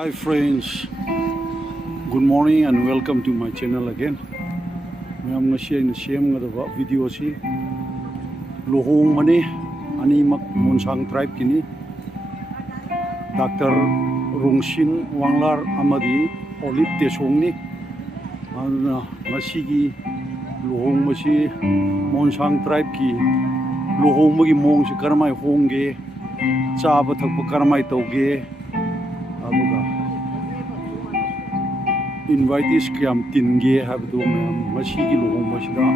Hi friends, good morning and welcome to my channel again. Mayam ngasi ay na-share nga video si luhong mani animak Monsang tribe kini Dr. Ruwngsin wanglar amadi olive tesong ni ana ngasi gi luhong masi Monsang tribe ki luhong magi mong si karamay hongge chaba thakpa karamay tawge abuga invitees kiyam tinge habdo mayam masigi luhong masida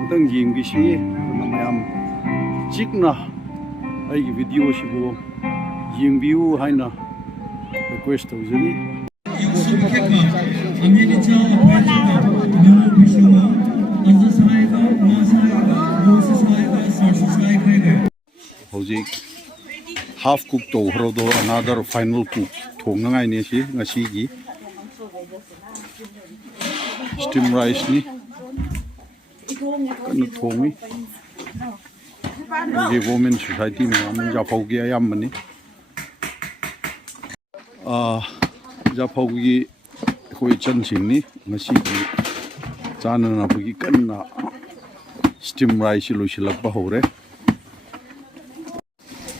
amtang yengbisi mayam chikna aigi video sibu yengbiu haina request tawjani hojik half cook to hrodo another final cook thong ngai ne si ngasi gi steam rice ni kan thongi ye women society me am ja phau gi ayam mani ja phau gi khoi chan sing ni ngasi gi chana na pagi kan na steam rice lo silak ba hore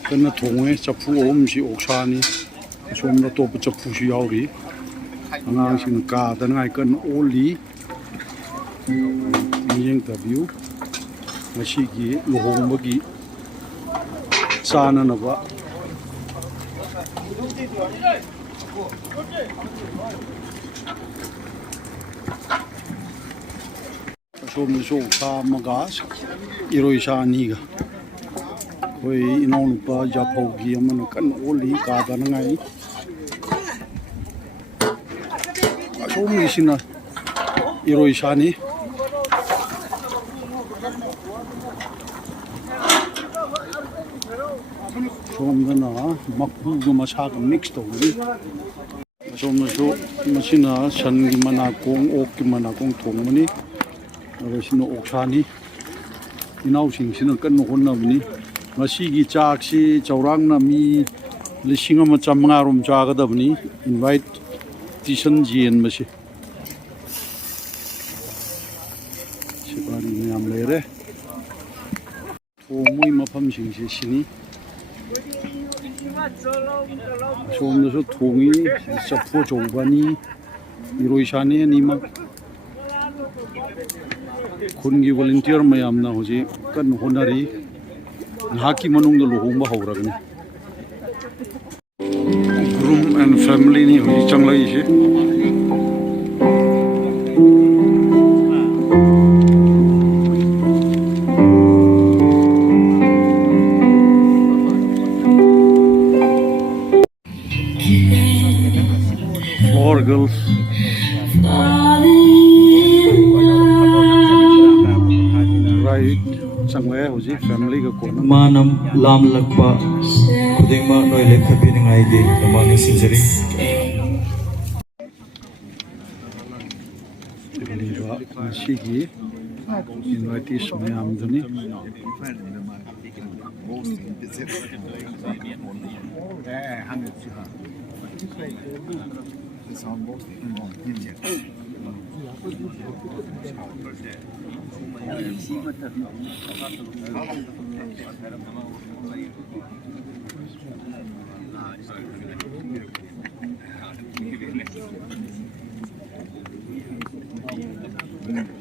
kan thonge chapu om si oksani somna to chapu si yauri angang sing ka dan ngai kan oli yeng ta view ngasi gi lohong bagi chana na ba somna so sa magas iroi sa ni ga koi inong pa japau gi aman kan oli ka dan ngai somni sina iroi sa ni somna makbu gu masa ga mix to ni somna so masina san gi mana kong ok gi mana kong thong mani aro sino ok sa ni inau sing sina kan hon na ni ngasi gi chak si chaurang na mi lising ama chamnga rom chaga dabni invite tishan jien masi sibari me am lere thomui mafam sing si sini somna so thongi chapho chobani iroi sani ni ma khungi volunteer mayam na hoji kan honari haki manung da lohong ba hawragani groom and family ni hoji changlai se four girls right changlai hoji family ga kona manam lam lakpa kudingma noi lekhapi ningai ge namani sinjari liba sigi invitees mayam duni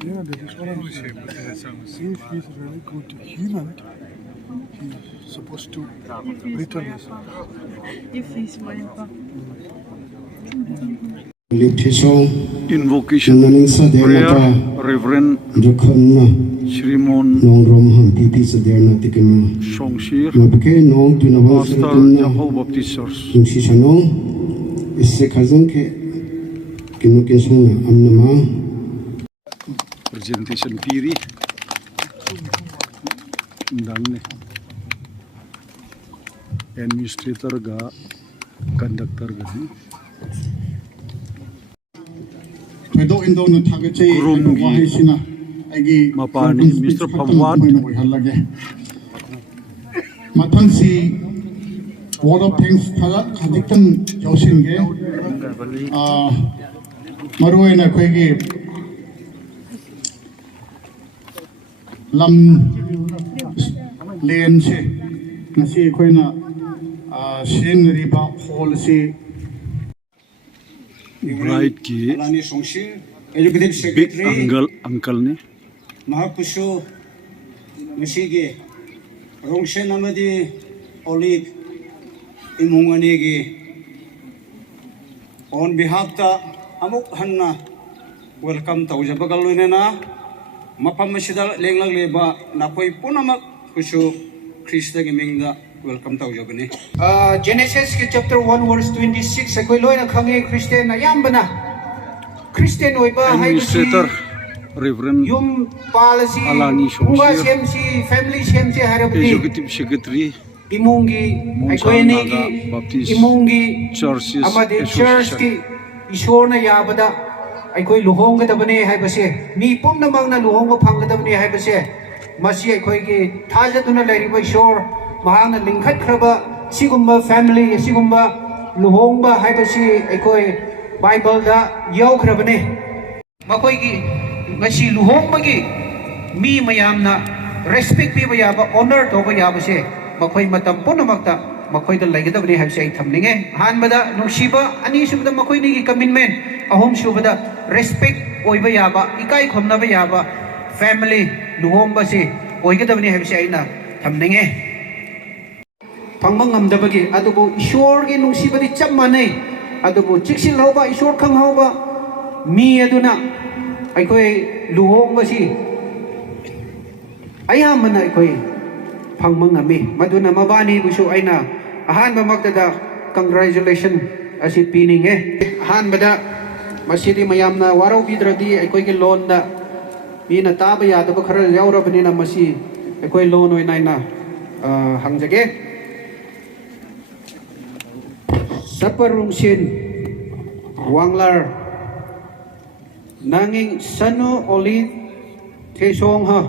Yeah, that is what I'm saying. If he's really good human, he's supposed to return us. If he's Manipur. invocation prayer Reverend Shrimon Songsir Pastor Jehovah Baptist Church presentation piri dangne administrator ga conductor ga Mapani Mr. Pamwan Matansi word of thanks thala khadiktan jausinge maruina khoi lam len se ngasi khoina sin riba hol se bride ki big uncle ni Mahapusho Mashigi Ruwngsin Amadi Olive Imunganigi on behalf ta Amuk Hanna welcome to Jabagalunena Mapamasida Lenglang Leba Nakoi Punamak Pusho Krista Gimingda welcome to Jabani. Genesis chapter 1 verse 26 akoy loina khangi Christian ayambana Christian oiba administrator Reverend yum policy Alani unga Shomshir semsi family semsi harabdi executive secretary imungi akoy Monsang negi Baptist imungi Churches amadi church ki ishorna yabada akoy luhonggadabane haibase mi pumnamang na luhongba phanggadabane haibase masi akoy ki thajaduna lairiba ishor mahana lingkhat khraba sigumba family sigumba luhongba haibase akoy bible da yaukhrabane makoy ki ngasi luhongbagi mi mayamna respect piba yaba honor toba yabase makoy matam punamakta makoy da laigadabani haibase ai thamlinge hanbada nungsiba ani subada makoy ni commitment ahom subada respect oiba yaba ikai khomnaba yaba family luhongba se oigadabani haibase aina thamlinge phangma ngamdabagi adubu ishor gi nungsibadi chap manai adubu chiksil hoba ishor khang hoba mi aduna aikoy luhongbasi ayamana aikoy phangma ngami maduna mabani busu aina ahanba magdada congratulation asi pininge ahanbada masidi mayamna warau bidradi aikoy ge loan da mina taba yadaba khara yaurabani na masi aikoy loan oinaina hangjage Sapar Ruwngsin Wanglar Nanging Sano Olive Tesong ha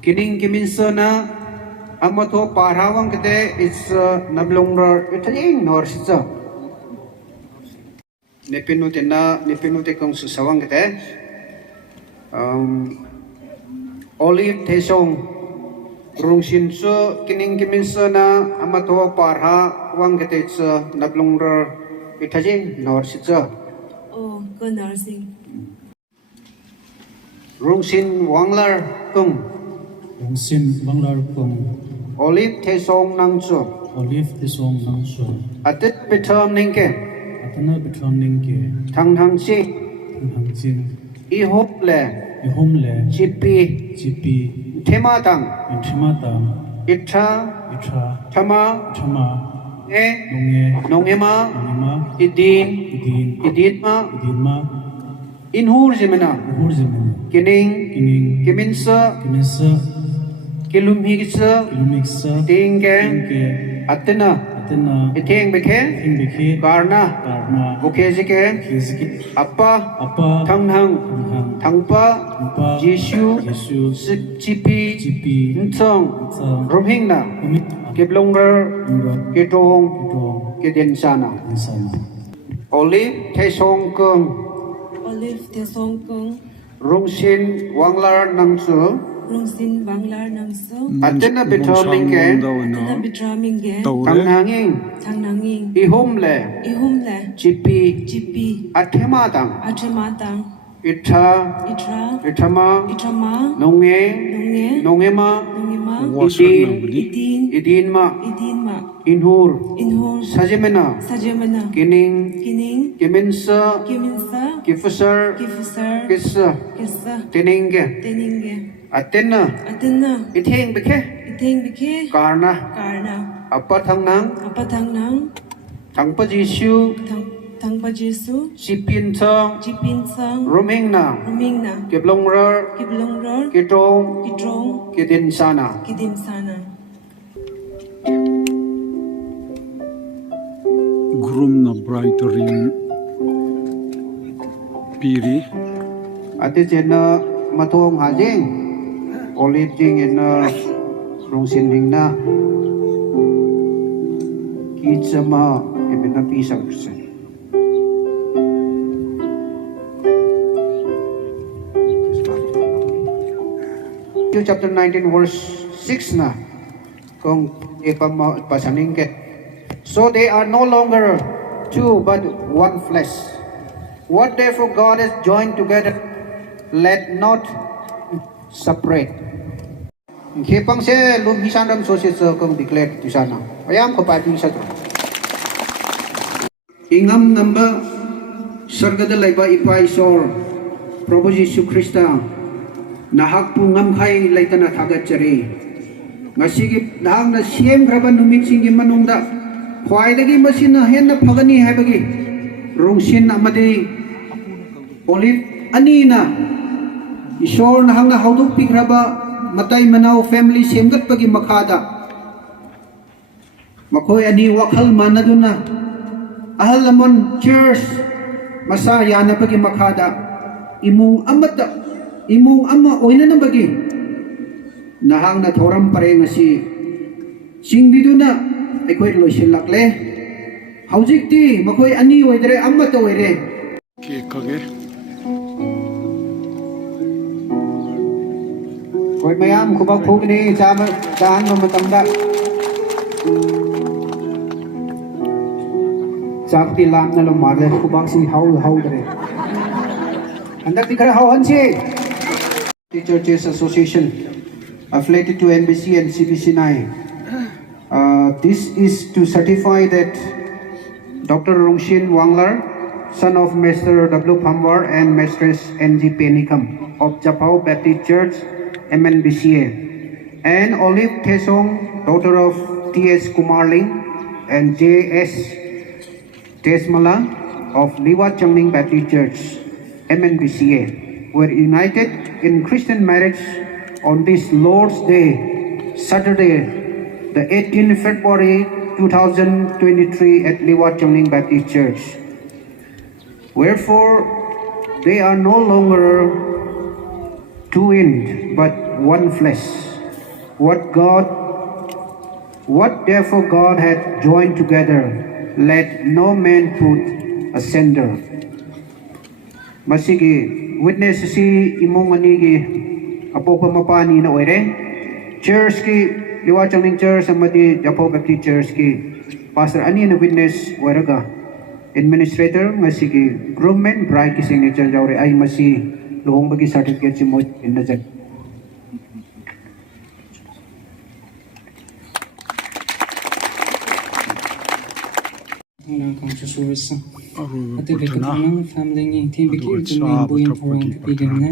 Kining Kiminsana Amato Parhawang Kate is Nablongrar Italing nor Sitza Nipinute Kong Susawang Kate Olive Tesong Ruwngsin so Kining Kiminsana Amato Parha Wang Kate is Nablongrar Italing nor Sitza Oh, good nursing. Ruwngsin Wanglar Kung Ruwngsin Wanglar Kung Olive Tesong Nangso Olive Tisong Nangso Atit Bitam Ninke Atana Bitramningke Tanghangsi Hangsin Ihople Ihomle Chipi Jipi Tematang Intimata Itra Itra Tama Chama E Nonge Nongema Nonima Idin Idin Iditma Idinma Inhur Zimena Hurzimen Kining Kining Kiminsa Kiminsa Kilumhigisa Ilumiksa Tingke Inke Atina Atena Iteng Beke Inbeke Karna Karna Bukezike Kiziki Appa Apa Tanghang Tanghang Thangpa Tampa Jishu Yesu Chipi Jipi Nsong Nsong Rumhingna Kumit Kiblongrer Unga Kitong Dong Kidensana Insana Olive Tesong Kung Olive Tesong Kung Ruwngsin Wanglar Nangsu Ruwngsin Wanglar Nangso Atena Bitam Ninke Tana Bitraminge Tanghanging Tangnanging Ihumle Ihumle Chipi Jipi Athematang Atramatang Itra Itra Itama Itrama Nonge Nonge Nongema Nongima Idin Idin Idinma Idinma Inhur Inhor Sajimena Sajamana Kining Kining Kiminsa Kiminsa Kifusar Kifusar Kissa Kessa Tininge Teninge Atena Atena Itheng Beke Iteng Bike Karna Karna Apa Thangnang Apatangnang Thangpa Jishu Thangpa Jesu Sipin Song Jipinsang Rumingna Rumingna Kiblongrer Kiblongror Kitong Kitrong Kidinsana Kidimsana groom na bride ring piri Ate Jena Matong Hajing Olive Jing in Ruwngsin Hingna each ama ibina pisa kurse. Chapter 19 verse 6 na kung pasaning ke. So they are no longer two but one flesh. What therefore God has joined together, let not separate. Kipang se lumisan ram sosis kung declare tu sana. Ayam ko pati sa to. Ingam ngamba sargada laiba ipai sor Prabhu Jesu Krista nahak pu ngam khai laitana thagat chari. Ngasigi dang na siem graba numit singi manungda khwaidagi masina henna phagani haibagi Ruwngsin amadi Olive anina Ishor na hanga hauduk pigraba matay manaw family semgat pagi makada makoy ani wakal manaduna ahal lamon church masaya na pagi makada imong ama oina na bagi nahang na thoram pare ngasi singbiduna aikoy loisilakle haujikti makoy ani oidre amma to oire ke kage koy mayam kubak phugni chama dan matamda chapti lam na lo marle kubak si hau dre andak dikra hau hanse Churches Association affiliated to NBC and CBC9. This is to certify that Dr. Ruwngsin Wanglar, son of Mr. W. Pamwar and Mistress N.G. Penikam of Japao Baptist Church, MNBCA, and Olive Tesong, daughter of T.S. Kumarling and J.S. Tesmala of Liwa Changning Baptist Church, MNBCA, were united in Christian marriage on this Lord's Day, Saturday, the 18th February 2023 at Liwa Changning Baptist Church. Wherefore, they are no longer two-in, but one flesh. What therefore God hath joined together, let no man put asunder. Masigi witness si imong anigi apo pamapani na oire church ki Liwa Changning Church amadi Japo Baptist Church ki pastor ani na witness waraga administrator masigi groomman bride ki signature jawre ay masi luhong bagi certificate si mo inajan. Ate bekatana family ni team biki to main buin porong pigam na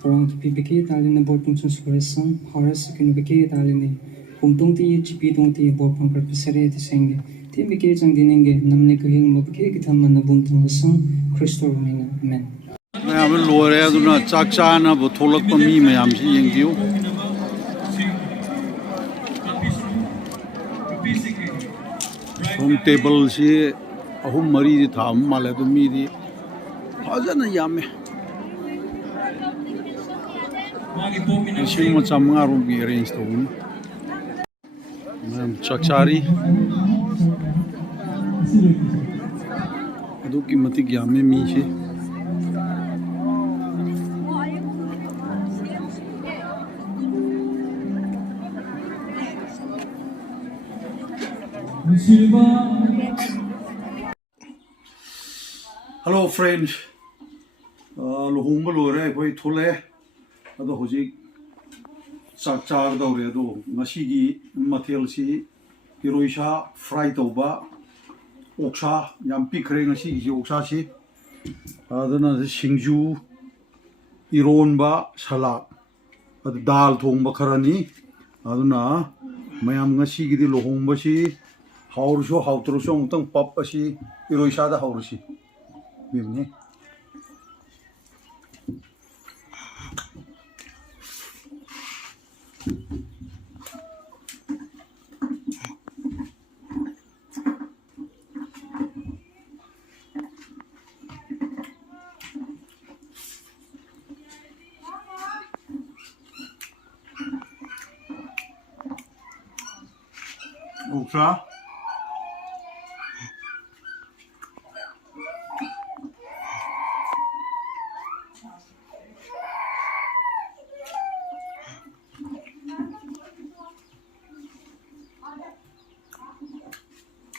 porong pi biki talin na bot tung suresang horas kin biki talin ni kumtung ti chipi tung ti bot pang perpisare ti senge team biki jang dinenge namne ko hing mo biki kitama na bung tung sang Kristo mina amen. mayam lore aduna chak cha na bu tholak pa mi mayam si yengbiu from table si ahum mari di tham male du mi di fajana yame si mo cham nga ru bi arrange to un mayam chakchari adu ki mati yame mi si Hello friends, luhungba lore koi thule ado hoji chak chak daure ado ngasigi mathel si iroisha fry tauba oksha yam pikre ngasi gi oksha si adana singju ironba salak ad dal thongba kharani aduna mayam ngasigi di luhungba si haurso hautroso mutang pap asi iroisha da haurusi bimni Oksha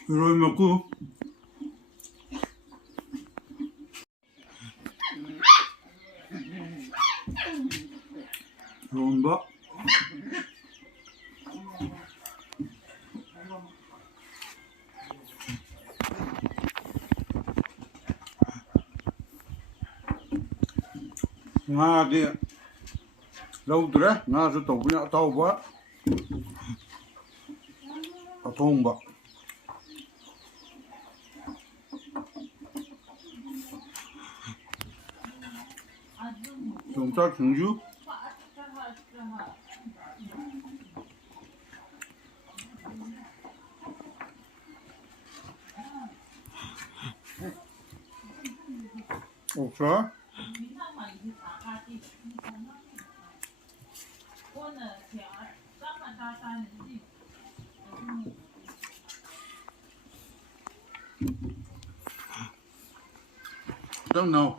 이러이 먹고 롬바 ngadi lâu rồi đấy nga sẽ tàu nhã tàu quá thùng bạc chúng ta chứng dụ 옥사 don't know.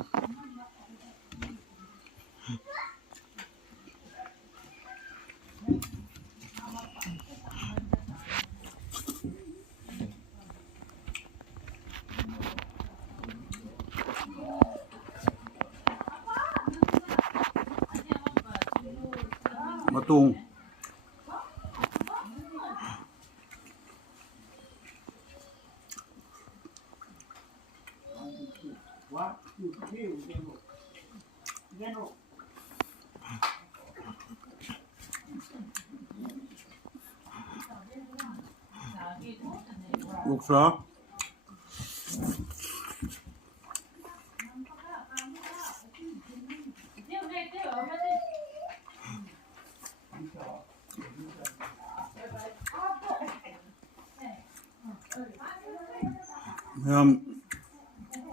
Matung. 옥사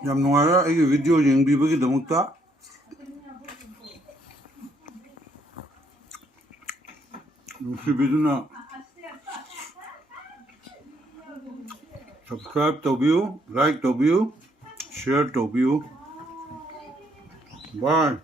yam nuara ay video yang bibagi damuta Nusibiduna subscribe to view, like to view, share to view. Bye.